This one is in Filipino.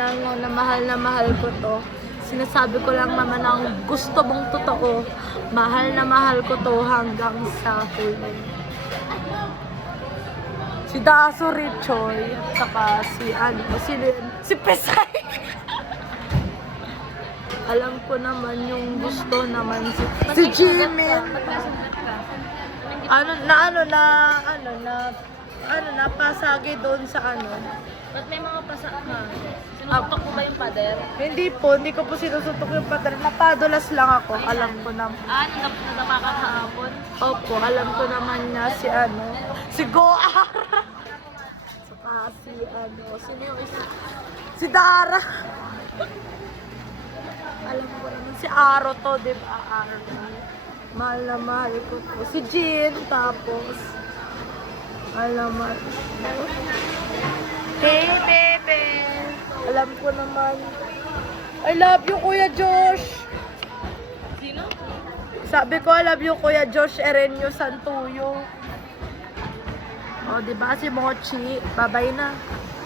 lang na mahal ko to. Sinasabi ko lang naman ang gusto mong totoo. Mahal na mahal ko to hanggang sa huli. Si Daso Richoy, at saka si Pesay. Alam ko naman yung gusto naman si Jimin. Napasagi doon sa ano. Ba't may mga pasak ka? Sinutok mo ba yung pader? Hindi ko po sinusutok yung pattern. Napadulas lang ako. Alam ko naman. Nadapa ka kahapon? Opo, alam ko naman na si Goa. Saka sino yung isa? Si Dara. Alam ko naman, si Aro to, di ba? Aro. Mahal na mahal ko to. Si Jin, tapos, hey, bebe. Alam ko naman. I love you, Kuya Josh. Sino? Sabi ko, I love you, Kuya Josh Erenio Santuyo. O, diba si Mochi? Babay na.